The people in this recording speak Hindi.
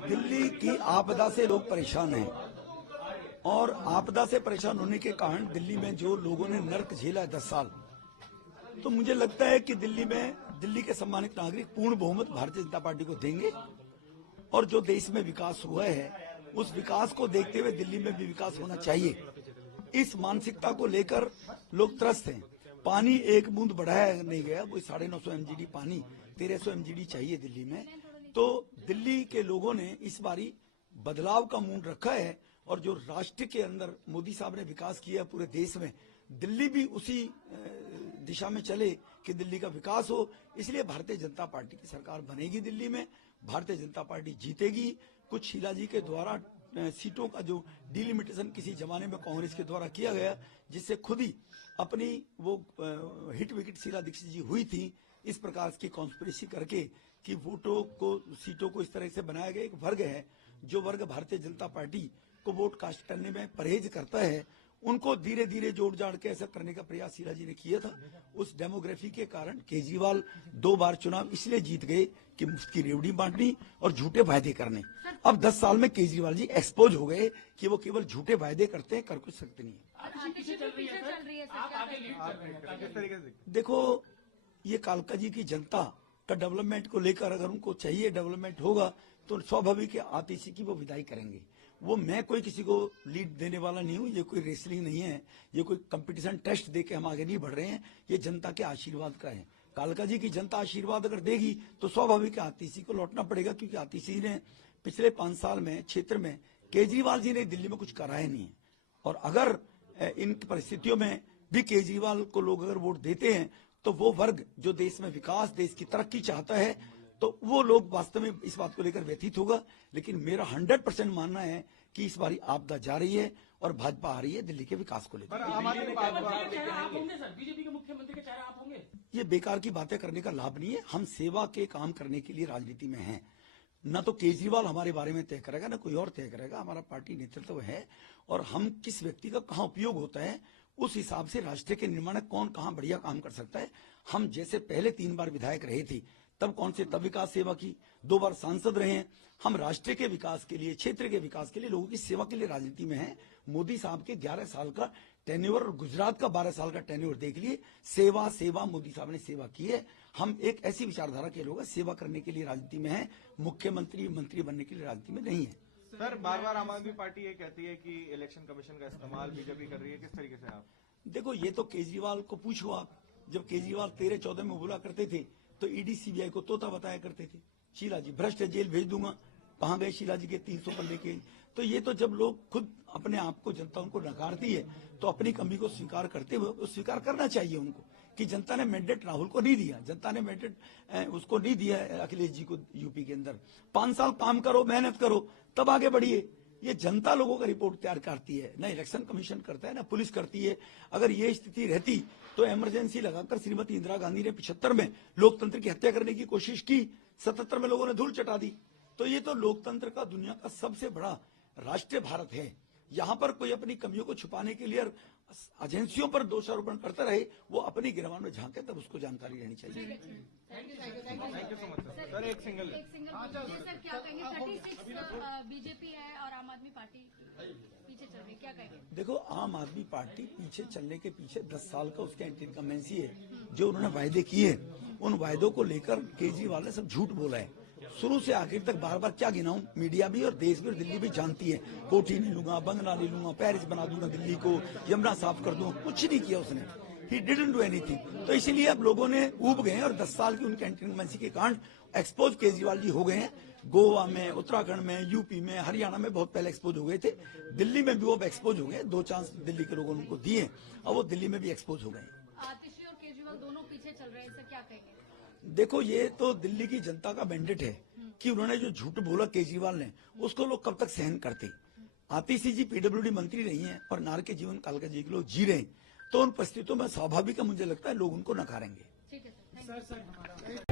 दिल्ली की आपदा से लोग परेशान हैं और आपदा से परेशान होने के कारण दिल्ली में जो लोगों ने नर्क झेला है 10 साल, तो मुझे लगता है कि दिल्ली के सम्मानित नागरिक पूर्ण बहुमत भारतीय जनता पार्टी को देंगे और जो देश में विकास हुआ है उस विकास को देखते हुए दिल्ली में भी विकास होना चाहिए। इस मानसिकता को लेकर लोग त्रस्त हैं। पानी एक बूंद बढ़ाया नहीं गया, वो 950 MGD पानी 1300 MGD चाहिए दिल्ली में। तो दिल्ली के लोगों ने इस बारी बदलाव का मूड रखा है और जो राष्ट्र के अंदर मोदी साहब ने विकास किया पूरे देश में, दिल्ली भी उसी दिशा में चले कि दिल्ली का विकास हो। इसलिए भारतीय जनता पार्टी की सरकार बनेगी दिल्ली में, भारतीय जनता पार्टी जीतेगी। कुछ शीला जी के द्वारा सीटों का जो डिलिमिटेशन किसी जमाने में कांग्रेस के द्वारा किया गया, जिससे खुद ही अपनी वो हिट विकेट शीला दीक्षित जी हुई थी, इस प्रकार की कॉन्स्पिरेसी करके कि वोटों को सीटों को इस तरह से बनाया गया। एक वर्ग है जो वर्ग भारतीय जनता पार्टी को वोट कास्ट करने में परहेज करता है, उनको धीरे धीरे जोड़ जाड़ के ऐसा करने का प्रयास शीला जी ने किया था। उस डेमोग्राफी के कारण केजरीवाल 2 बार चुनाव इसलिए जीत गए कि मुफ्त की रेवड़ी बांटनी और झूठे वायदे करने। अब 10 साल में केजरीवाल जी एक्सपोज हो गए कि वो केवल झूठे वायदे करते हैं, कर कुछ सकते नहीं है। देखो, ये कालका जी की जनता का डेवलपमेंट को लेकर अगर उनको चाहिए डेवलपमेंट होगा तो स्वाभाविक है आतिशी की वो विदाई करेंगे। वो मैं कोई किसी को लीड देने वाला नहीं हूँ, ये कोई रेसलिंग नहीं है, ये कोई कंपटीशन टेस्ट दे के हम आगे नहीं बढ़ रहे हैं, ये जनता के आशीर्वाद का है। कालका जी की जनता आशीर्वाद अगर देगी तो स्वाभाविक है आतिशी को लौटना पड़ेगा, क्योंकि आतिशी ने पिछले 5 साल में क्षेत्र में केजरीवाल जी ने दिल्ली में कुछ कराया नहीं है। और अगर इन परिस्थितियों में भी केजरीवाल को लोग अगर वोट देते हैं तो वो वर्ग जो देश में विकास, देश की तरक्की चाहता है, तो वो लोग वास्तव में इस बात को लेकर व्यथित होगा। लेकिन मेरा 100% मानना है कि इस बारी आपदा जा रही है और भाजपा आ रही है दिल्ली के विकास को लेकर। बीजेपी के मुख्यमंत्री के चेहरा आप होंगे? ये बेकार की बातें करने का लाभ नहीं है। हम सेवा के काम करने के लिए राजनीति में हैं। न तो केजरीवाल हमारे बारे में तय करेगा, न कोई और तय करेगा। हमारा पार्टी नेतृत्व है और हम किस व्यक्ति का कहाँ उपयोग होता है उस हिसाब से राष्ट्र के निर्माण में कौन कहाँ बढ़िया काम कर सकता है। हम जैसे पहले 3 बार विधायक रहे थे तब कौन से तब विकास सेवा की, 2 बार सांसद रहे हैं। हम राष्ट्र के विकास के लिए, क्षेत्र के विकास के लिए, लोगों की सेवा के लिए राजनीति में हैं। मोदी साहब के 11 साल का टेन्योर और गुजरात का 12 साल का टेन्योर देख लिए। सेवा सेवा मोदी साहब ने सेवा की है। हम एक ऐसी विचारधारा के लोग सेवा करने के लिए राजनीति में हैं, मुख्यमंत्री मंत्री बनने के लिए राजनीति में नहीं है। सर, बार बार आम आदमी पार्टी ये कहती है कि इलेक्शन कमीशन का इस्तेमाल बीजेपी कर रही है, किस तरीके से आप? देखो, ये तो केजरीवाल को पूछो आप। जब केजरीवाल 13-14 में बोला करते थे तो ईडी सीबीआई को तोता बताया करते थे। शीला जी भ्रष्ट है, जेल भेज दूंगा। कहाँ गए शीला जी के 300 पल्ले के? तो ये तो जब लोग खुद अपने आप को, जनता उनको नकारती है तो अपनी कमी को स्वीकार करते हुए स्वीकार करना चाहिए उनको कि जनता ने मैंडेट राहुल को नहीं दिया, जनता ने मैंडेट उसको नहीं दिया अखिलेश जी को यूपी के अंदर। 5 साल काम करो, मेहनत करो, तब आगे बढ़िए। ये जनता लोगों का रिपोर्ट तैयार करती है, ना इलेक्शन कमीशन करता है, ना पुलिस करती है। अगर ये स्थिति रहती तो इमरजेंसी लगाकर श्रीमती इंदिरा गांधी ने 75 में लोकतंत्र की हत्या करने की कोशिश की, 77 में लोगों ने धूल चटा दी। तो ये तो लोकतंत्र का दुनिया का सबसे बड़ा राष्ट्र भारत है। यहाँ पर कोई अपनी कमियों को छुपाने के लिए एजेंसियों पर दोषारोपण करता रहे, वो अपनी गिरवान में झांके, तब उसको जानकारी रहनी चाहिए। Thank you so much sir. एक सिंगल सर, क्या कहेंगे? 36 बीजेपी है और आम आदमी पार्टी पीछे चल रही है, क्या कहेंगे? देखो, आम आदमी पार्टी पीछे चलने के पीछे 10 साल का उसका एंटी इनकम्बेंसी है। जो उन्होंने वायदे किए, उन वायदों को लेकर केजरीवाल ने सब झूठ बोला है। शुरू से आखिर तक बार बार क्या गिनाऊं, मीडिया भी और देश भी और दिल्ली भी जानती है। कोठी नहीं लूंगा, बंगला नहीं लूंगा, पेरिस बना दूंगा दिल्ली को, यमुना साफ कर दूंगा, कुछ नहीं किया उसने। He didn't do anything। तो इसीलिए अब लोगों ने ऊब गए और 10 साल की उनके एंटी इनकम्बेंसी के कारण एक्सपोज केजरीवाल जी हो गए हैं। गोवा में, उत्तराखंड में, यूपी में, हरियाणा में बहुत पहले एक्सपोज हो गए थे। दिल्ली में भी वो एक्सपोज हो गए। 2 चांस दिल्ली के लोगों ने उनको दिए और वो दिल्ली में भी एक्सपोज हो गए। आतिशी और केजरीवाल दोनों पीछे चल रहे हैं, इससे क्या कहेंगे? देखो, ये तो दिल्ली की जनता का मैंडेट है कि उन्होंने जो झूठ बोला केजरीवाल ने, उसको लोग कब तक सहन करते। आतिशी जी पीडब्ल्यूडी मंत्री रही हैं और नार के जीवन काल का जी के लोग जी रहे हैं, तो उन परिस्थितियों में स्वाभाविक है, मुझे लगता है लोग उनको नकारेंगे। ठीक है सर।